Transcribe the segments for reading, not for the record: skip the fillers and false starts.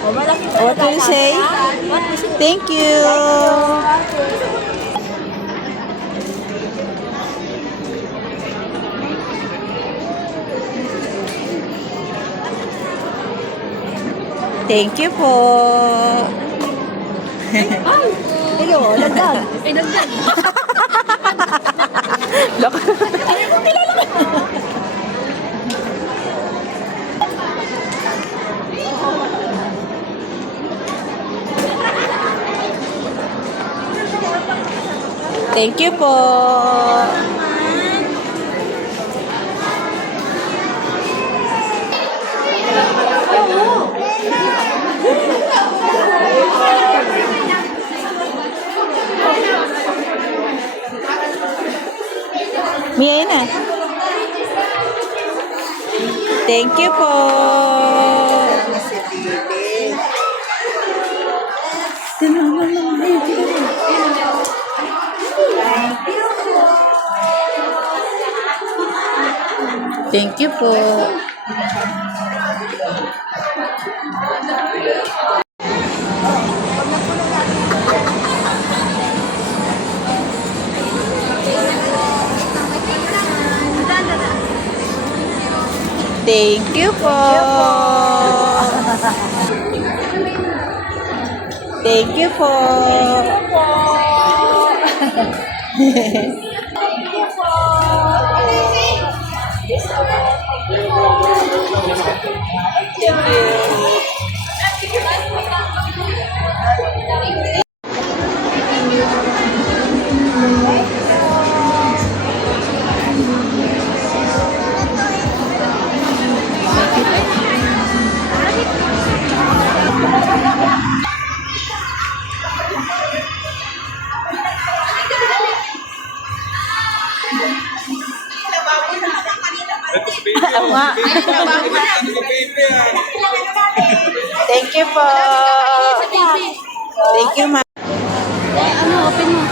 What do you say? Thank you. Thank you po. Hello, nagdag. Ay, nagdag. Look. Thank you po. Mia na. Thank you po. Thank you po. Thank you po. Thank you po. Oo nga. Thank you po. Thank you, ma'am. Ano, open mo.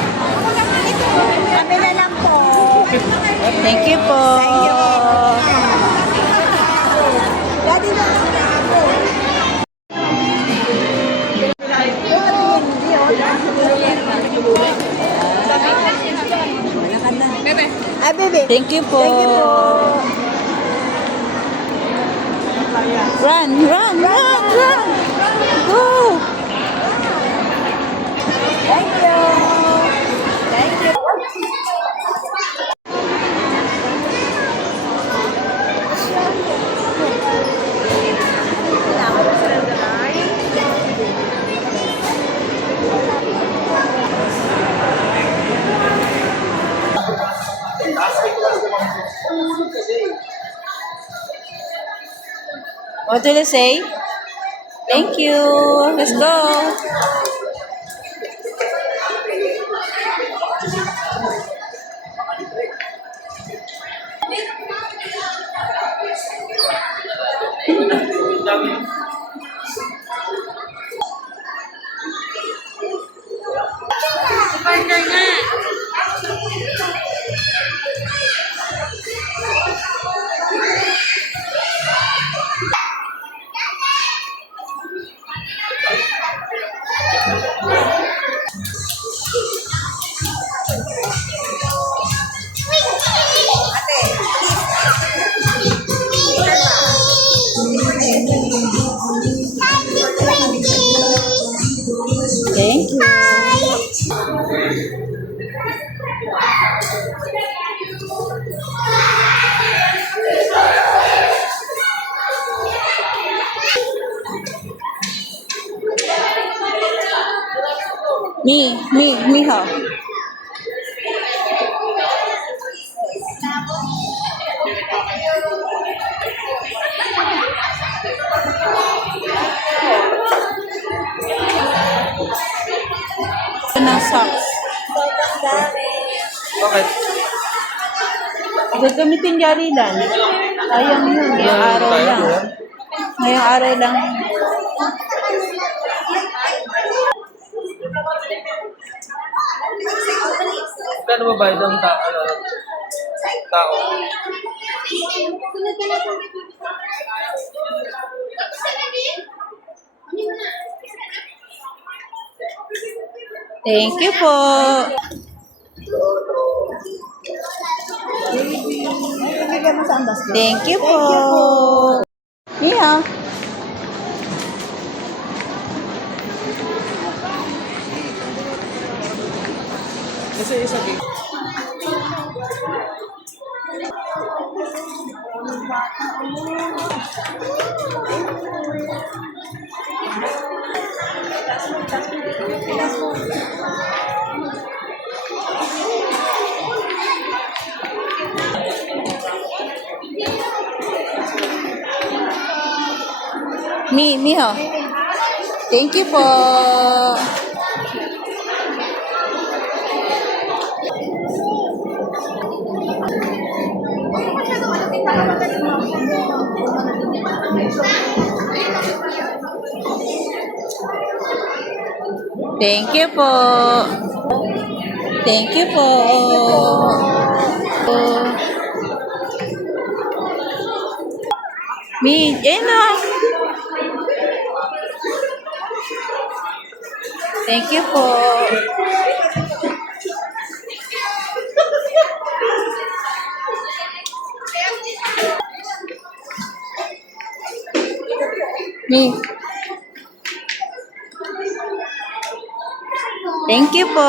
Kami na lang po. Thank you po. Daddy na lang po. Ay, bebe. Thank you po. Thank you po. Run, run, run, run. Go. Thank you. Thank you. What will you say? Thank you. Let's go. Partner na. Thank you. Me, how? Ng socks. Bakit? Gagamitin yari lang. Sayang yun. Ngayong araw lang. Ngayong araw lang. Kano ba bayad ang tao? Thank you po. Bigyan mo sa ambas. Thank you po. Yeah. Kasi isa dito. Miho. Thank you po. Thank you po. Thank you po. Na. Thank you po. Mi. Thank you po.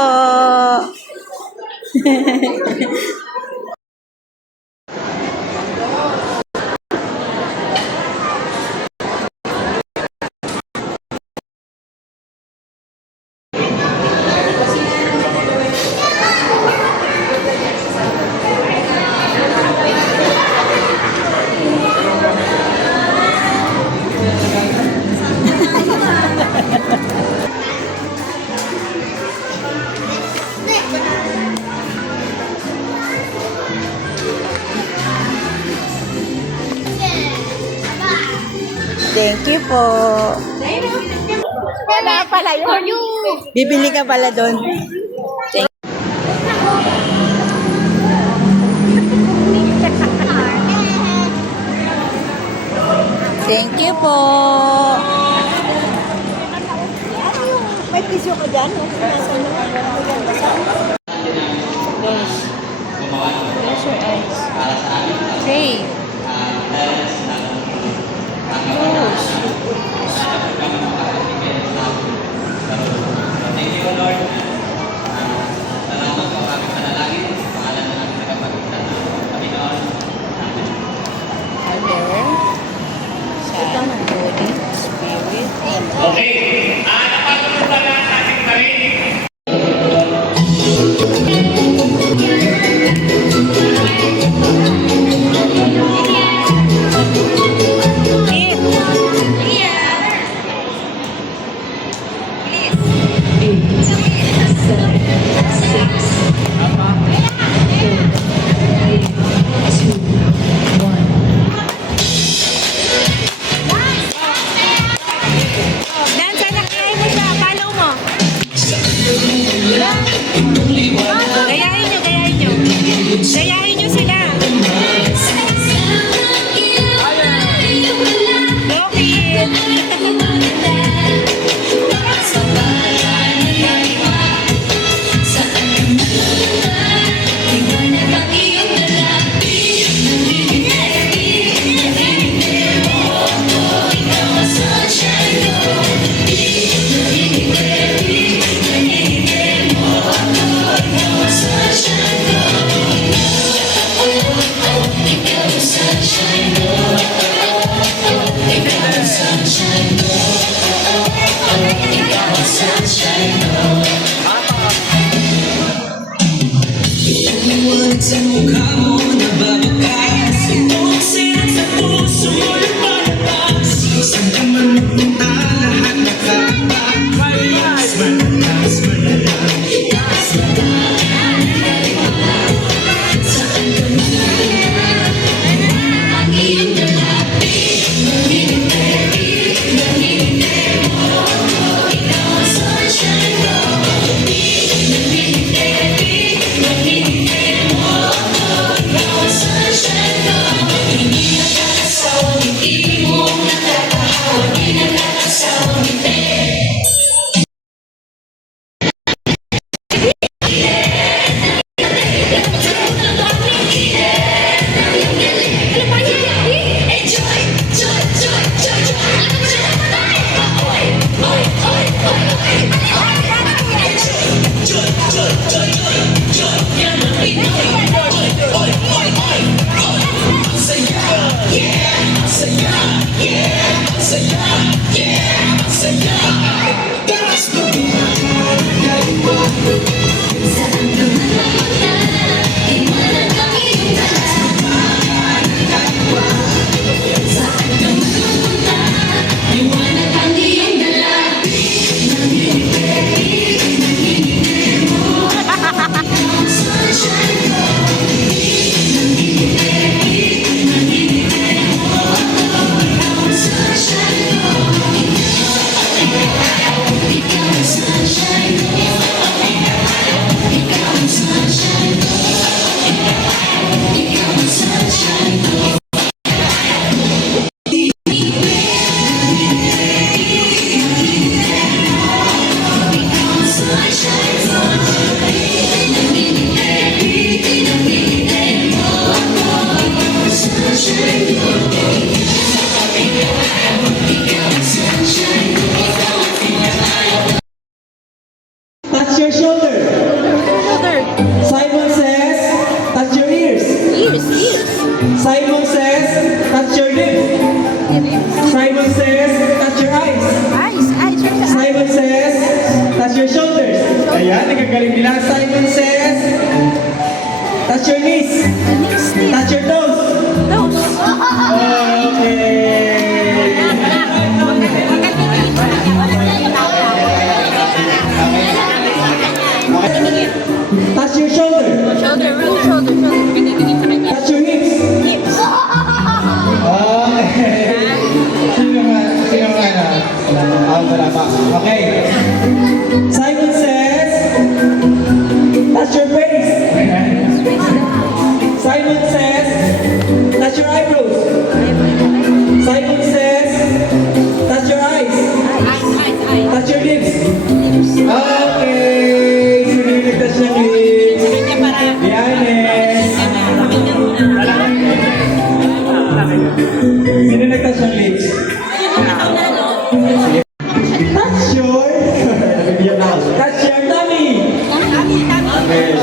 Thank you po. Wala pala yun. Bibili ka pala doon. Thank you po. May tissue ka dyan? Nasa ano? Maganda sa Guys, there's your eyes. Hey. Okay. Napatuloy na lang ating parin. Dansa na kaya mo siya. Follow mo. Gayahin nyo, gayahin nyo. Gayahin nyo sila. Go, kid. Sa mukha mo nababakas, inuusin sa puso mo lumalabas. Saan ka man magpunta, lahat nakakabak. Malakas, malakas, malakas. Saan ka man ang iyong dalabi. Hinintay mo, ikaw ang sunshine ko. Hinintay mo, Touch your shoulder. Simon says, touch your ears. Simon says, touch your lips. Simon says, touch your eyes. Simon says, touch your shoulders. Ayan, nagagaling nila. Simon says, touch your knees. Touch your toes. Okay. Touch your shoulder. Touch your hips. Okay. Sino wala pa. Okay. Simon says, touch your face. Simon says, touch your eyebrows. Simon says, touch your eyes. Touch your lips. Okay. Sino yung nag-touch ng lips? Yanes. Sino nag-touch ng lips? Touch your... Touch your tummy. Okay.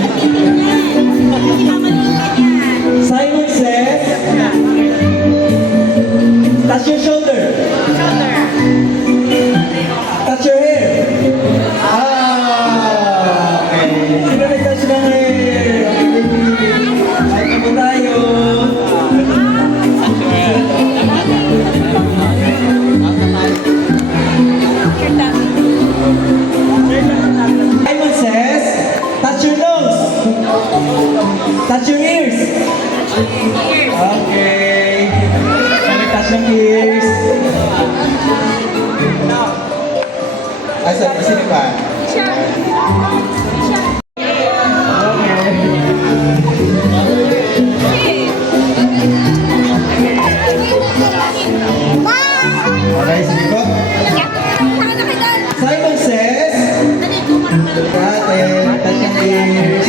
Simon says, touch your shoulder. Touch your hair. Okay. Sino nag-touch ng hair? Ay, po tayo. Simon says, touch your nose. Touch your ears. Okay. Touch ng ears. Asa, sino ba? Okay, sige po. Simon says, touch your ears.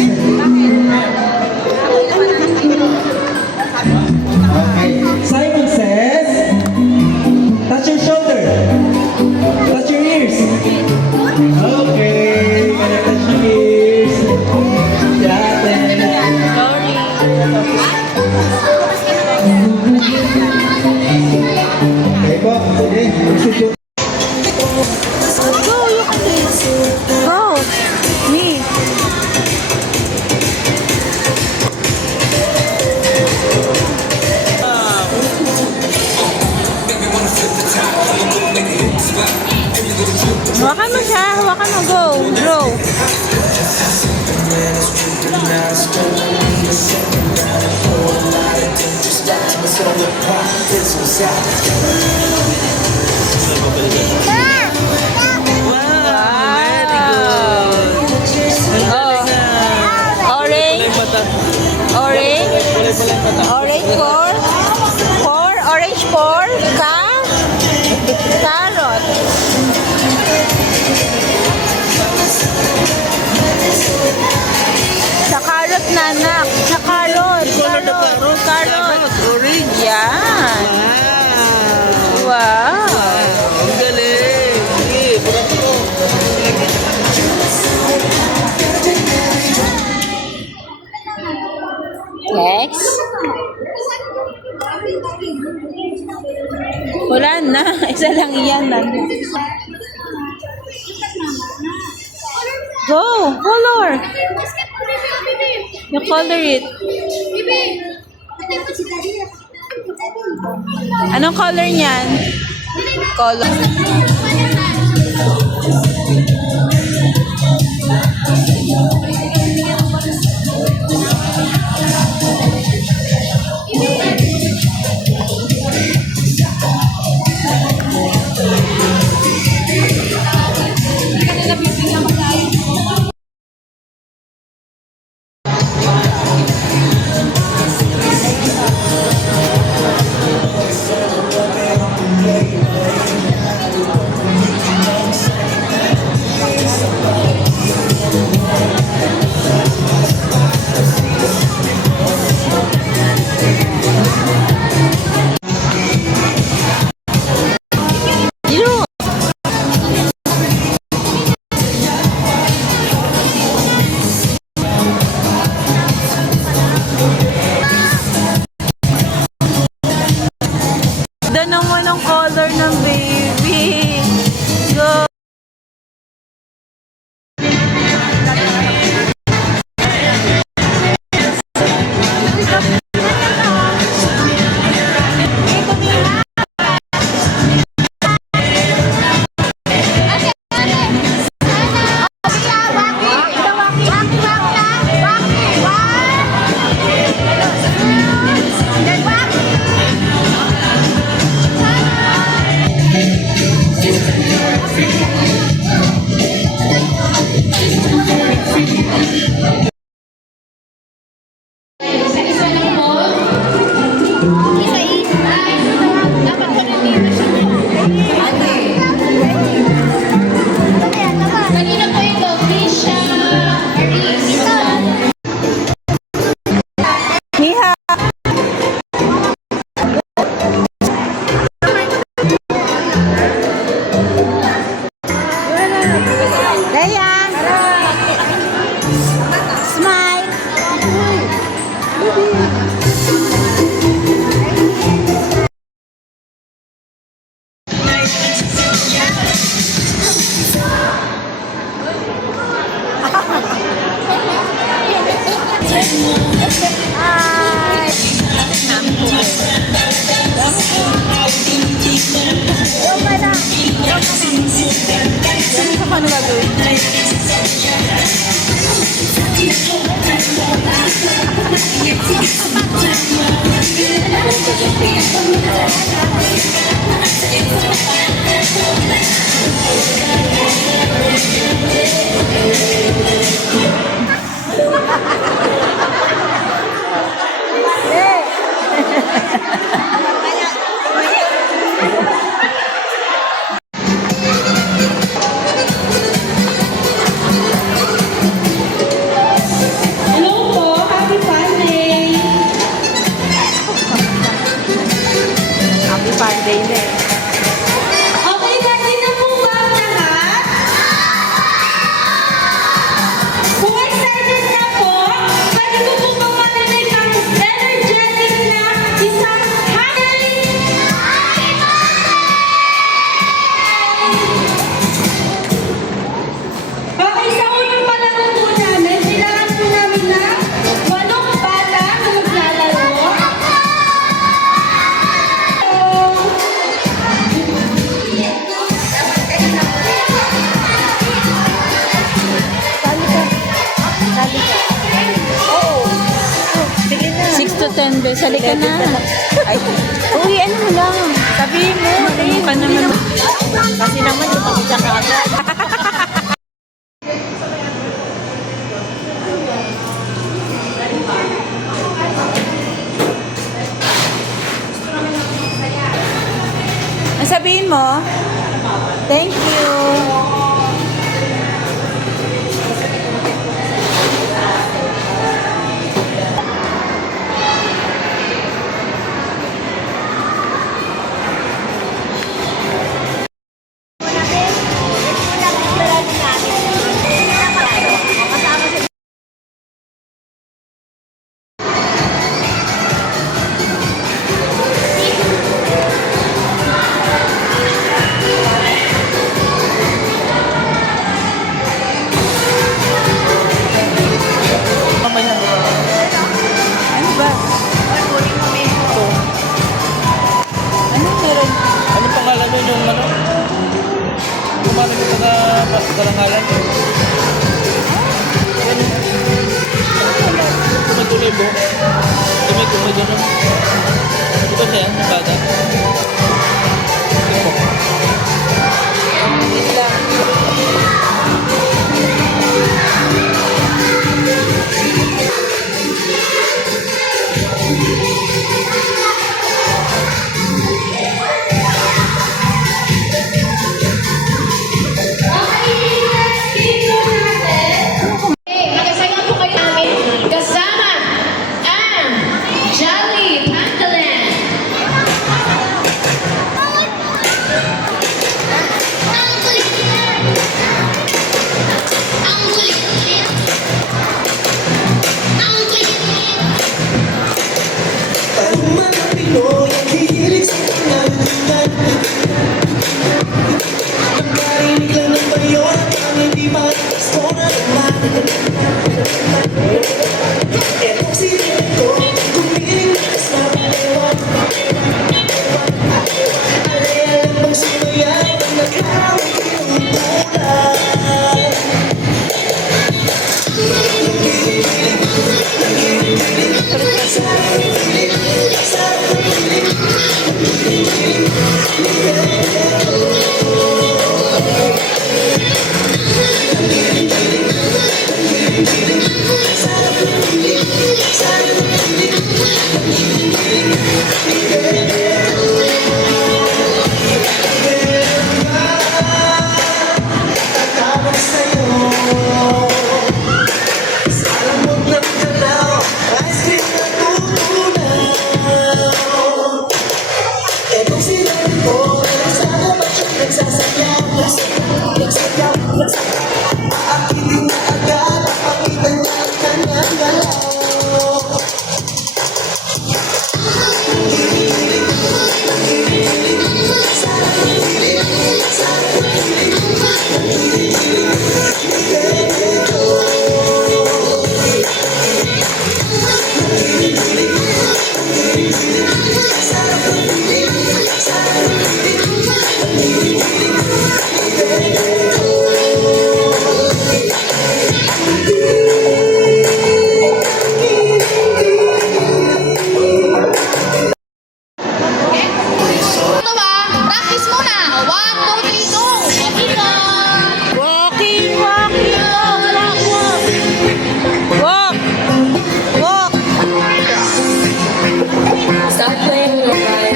Okay. Simon says, touch your shoulder. Touch your ears. Okay. Gonna touch your ears. Dati. Okay po. Sige. Go, you can do it. Go. Me. Hawakan mo siya. Hawakan mo. Go. Go. Orange for carrot. Sa carrot na anak. Sa carrot. Carrot. Orange. Yan. Wow. Isa lang iyan. Go! Color! You color it. Anong color niyan? Color. You! Ganda naman ang color ng baby. Go! Kanina po ito, Krisha, Arisa. Miha! Dayan! Smile! Paano gagawin? Hello po, happy Sunday. Happy Sunday na eh. Okay, ready na po ba ang lahat? Kung excited na po, pwede ko po bang marinig ang energetic na isang happy Okay, sa unang palaro po namin, kailangan po namin na 8 bata na maglalaro. Sige na. 6 to 10 beses. Halika na. Ay, uy, ano mo lang. Sabihin mo. Hindi pa naman. Kasi naman, lumapit ka agad. Ang sabihin mo, thank you. Karangalan. Tuloy buhok. Tuloy gano'n. Ito siya, yung bata. Magasayan po kayo namin kasama ang Jolly Pandaland. Pinoy ang hihilig sa kanalungan. Narinig lang ng bayo at ang hindi malakas ko na naman. Etong silip ko, kumiling na kasama ewan. Alaya lang bang sumayaw ang nakawag pinutulan. Tatawag sa'yo sa lamog ng tanaw, ice cream na tutunaw. Etong sinabi ko, nagsama ba siya nagsasayaw? Nagsasayaw. Aakitin na agad, pakita niya ang kanyang galaw. Ito ba? Practice muna. 1, 2, 3, go! Ikot! Walking, walking, walk, walk, walk. Walk. Stop playing with the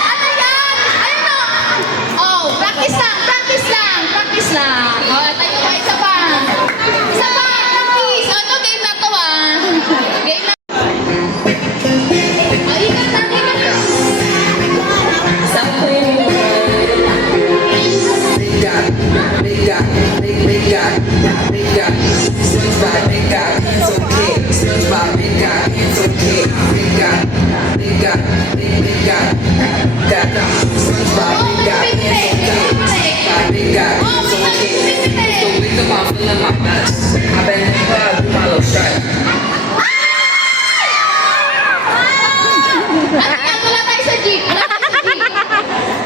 Ano yan? Ano? Oh, practice lang, practice lang, practice lang. Oh, tayo pa, isa pa. Isa pa, practice. Ano, game na to ah. Game na. Oh, ikat na, ikat na. Stop playing with Wala tayo sa jeep. Wala tayo sa jeep.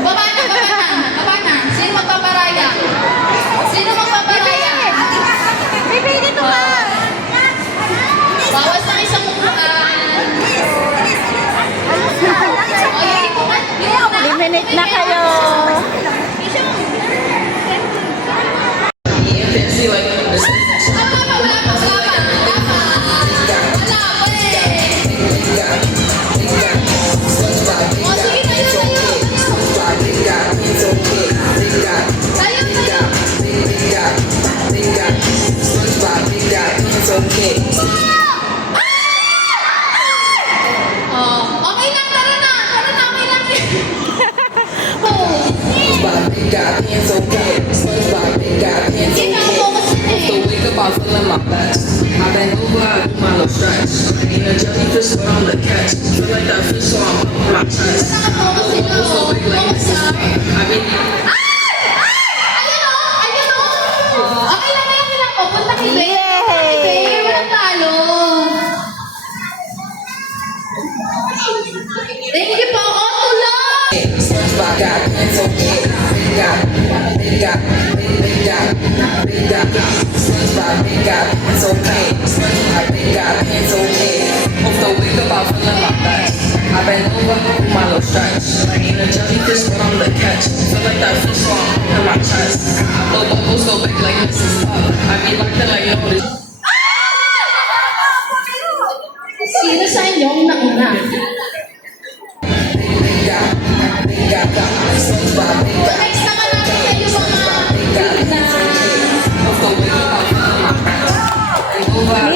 Baba na, baba na. Baba na. Sino magpaparaya? Sino magpaparaya? Baby, dito ka. Bawas ng isang upuan. O, yung upuan. Eliminate na kayo. Wala pa. O, sige, tayo. Oh, okay lang, tara na, okay lang. Oh. Hindi na ako focus na eh. Wake up, I'm feeling my best. I bend over, I do my little stretch. Ain't a jellyfish, but I'm the catch. Feel like that fish, so I'm up my chest. Nakafocus sila, oh. Focus na. I mean, Ayun o! Okay lang. Oh, punta kay Bear. Punta kay Bear. Walang talo. Thank you po. Oh, tulog! SpongeBob got pencil cake. Big got SpongeBob big got pencil cake. SpongeBob big got pencil cake. Off the wake up, I'm feeling my best. I bend over, do my little stretch. Ain't a jellyfish, but I'm the catch. Feel like that fish so I'm in my chest. Little bubbles so big like Mrs. Puff. I be like that like no this. Sino sa inyong nauna? Big got SpongeBob big got. Next naman natin kayo mga big na... Off the wake up, I'm feeling my best. Bend over,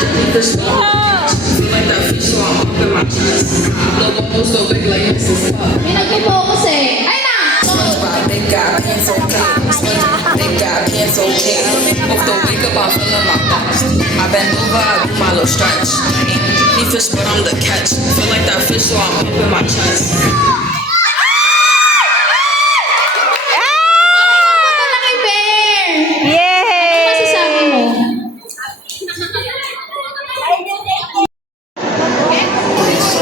jellyfish so I'm the catch. Feel like that fish so I'm up in my chest. Little bubbles so big like Mrs. Puff. May nagpo-focus eh. Ay na! SpongeBob big got pencil cake. SpongeBob big got pencil cake. Off the wake up, I'm feeling my best. I bend over, I do my little stretch. Ain't a jellyfish, but I'm the catch. Feel like that fish, so I'm up in my chest. Punta na kay Bear! Yay! Masasabi mo?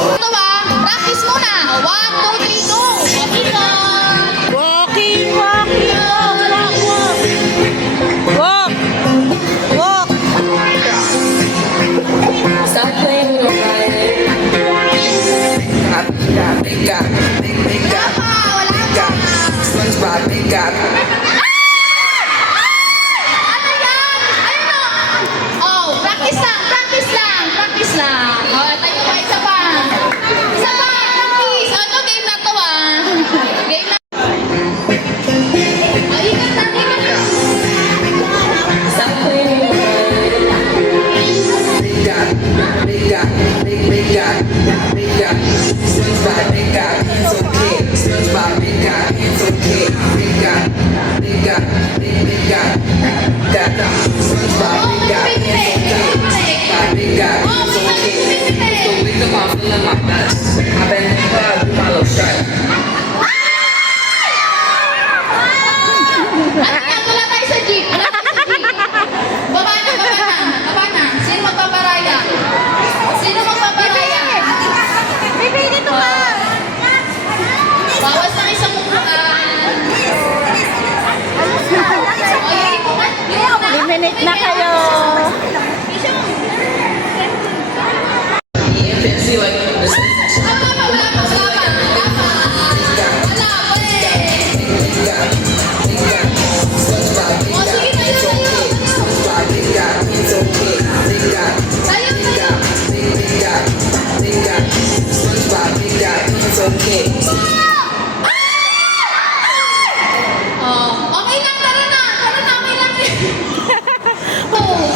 Ito ba? Practice muna. 1, 2, 3, go! Walking, Walking on! walking, walk, walk. Stop playing with your fire. Big got Wala pa! SpongeBob big got. Ano yan? Ano na? Oh, practice lang, practice lang, practice lang. Oh, tayo pa, isa pa. Isa pa, practice. Oh, ito, game na to ah. Game na. Oh, ingat lang, ingat lang. Stop playing with your fire. Big got SpongeBob big got pencil cake. SpongeBob big got pencil cake. Big got SpongeBob big got pencil cake. SpongeBob big got pencil cake. So wake up, I'm feeling my best. I bend over, I do my little stretch. At wala tayo sa jeep. Wala tayo sa jeep. Baba na, baba na. Baba na. Sino magpaparaya? Sino magpaparaya? Baby, dito ka! Bawas na isang mukhaan. O, yung ipukan. Eliminate na kayo. Yeah, fancy like this. Wala pa, wala pa, wala pa. Wala pa. Wala pa eh. O, sige, tayo, tayo. Tayo, tayo. Oh, okay lang, tara na. Tara na, okay lang. Oh,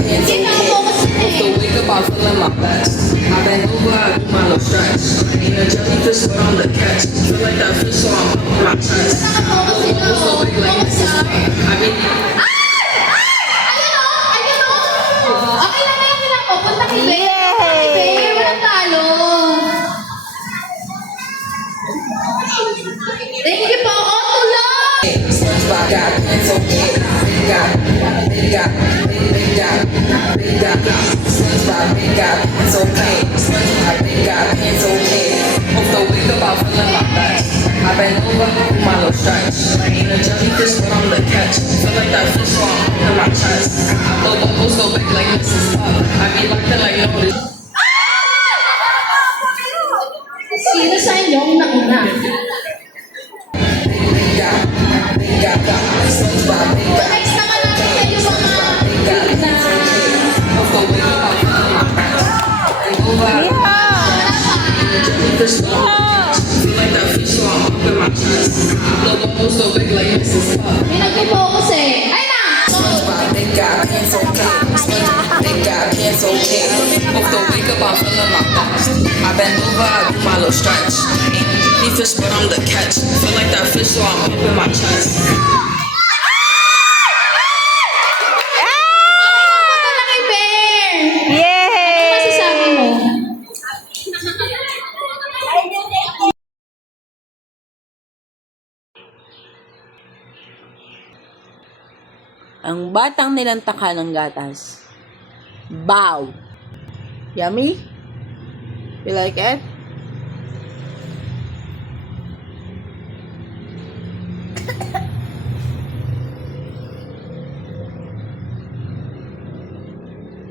hindi na focus na eh. Wake up, I'm feeling my best. I bend over, I do my little stretch. Ain't a jellyfish, but I'm the catch. Feel like that fish, so I'm up in my chest. Nakafocus sila, oh. So big like Focus Mrs. lang. Puff. I mean, Ayun o! Ayun o! Okay lang, okay lang. O, punta kay Bear. Kay Bear, walang talo. Thank you po. O, tulog! SpongeBob got pencil cake. Big got SpongeBob big got pencil cake. SpongeBob big got pencil cake. Off the wake up, I'm feeling my best. I bend over, do my little stretch. Ain't a jellyfish, but I'm the catch. Feel like that fish, so I'm up in my chest. Little bubbles so big like Mrs. Puff. I be like that like no this. Sino sa inyong nauna? SpongeBob big O, next naman natin kayo mga big na... Off the wake up, I'm feeling my best. Bend over, Wala pa. jellyfish, so I'm the catch. Feel like that fish, so I'm up in my chest. Little bubbles so big like Mrs. Puff. May nagpo-focus eh. Ay na! SpongeBob big got pencil cake. SpongeBob big got pencil cake. Off the wake up, I'm feeling my best. I bend over, I do my little stretch. Ain't a jellyfish, but I'm the catch. Feel like that fish, so I'm up in my chest. Punta na kay Bear. Yay! Masasabi mo? Ang batang nilantakan ng gatas. Bow. Yummy? You like it?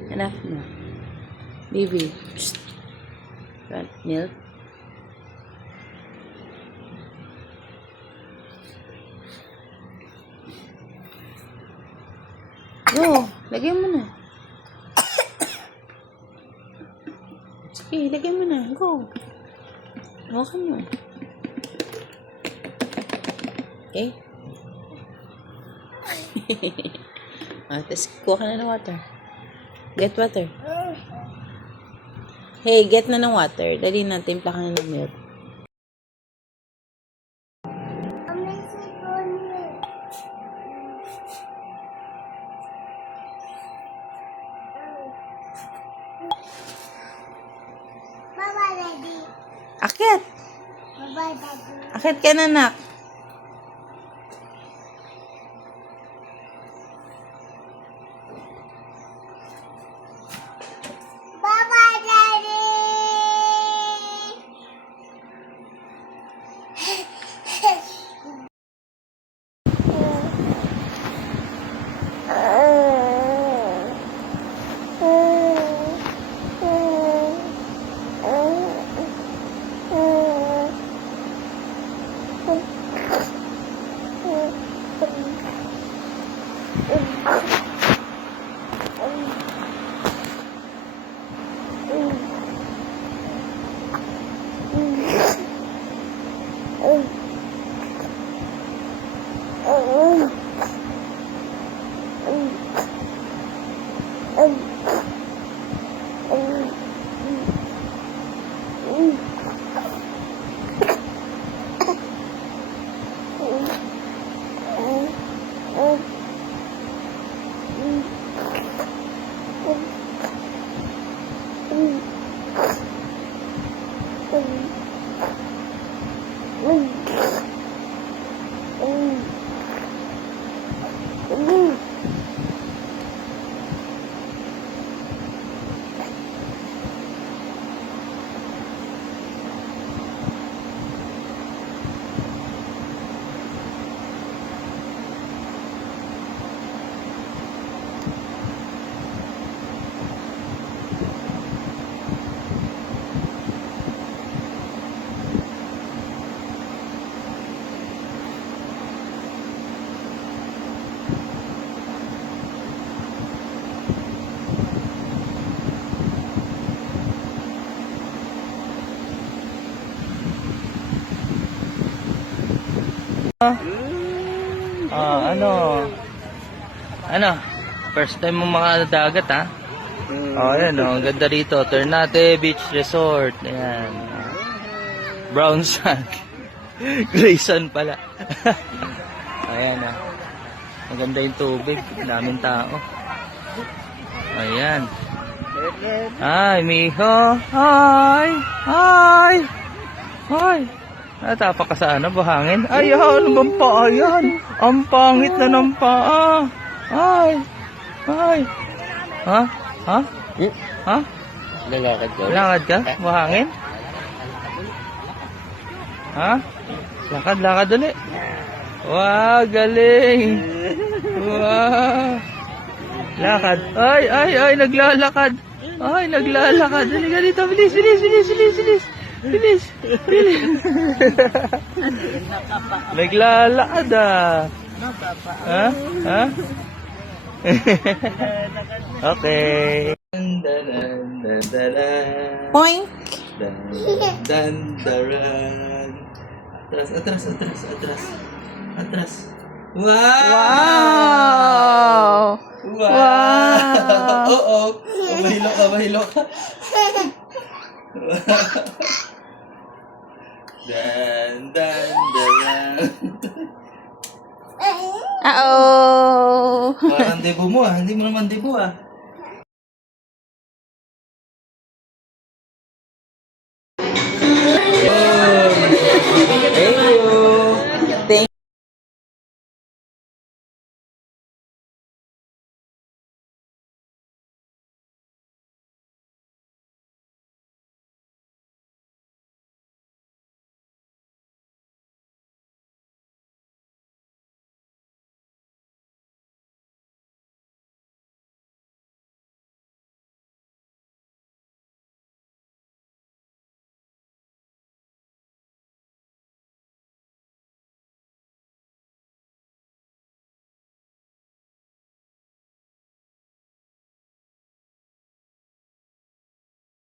Enough na. Baby. Psst. Want milk? Go. Lagyan mo na. Sige, lagyan mo na. Go. Hawakan mo. Okay? Tapos kuha ka na ng water. Get water. Hey, get na ng water. Dali na, timpla ka na ng milk. Bye-bye, Daddy. Akit! Bye-bye, Daddy. Akit ka na, nak. Bye-bye, Daddy. Ano? First time mo makadagat, ha? Ayan, ang ganda rito. Ternate Beach Resort. Ayan. Brown sand. Grayson pala. Ayan, maganda yung tubig. Daming tao. Ayan. Hi, miho. Hi. Hi. Hi. Natapak ka sa ano, buhangin? Ay, ano bang paa yan? Ang pangit na ng paa. Ay. Ay. Ha? Ha? Ha? Lalakad ko. Lakad ka? Buhangin? Ha? Lakad, lakad ulit. Wow, galing. Wow. Lakad. Ay, ay, ay, naglalakad. Ay, naglalakad. Dali, ganito. Bilis, bilis, bilis, bilis, bilis. Bilis, bilis. Naglalakad, Ha? Ha? Okay. Poink! Atras, atras, atras, atras. Atras. Wow! Wow! Wow! Oo. Mahilo ka, mahilo ka. Dan, dan, dan. Uh-oh! Parang debo mo, hindi mo naman debo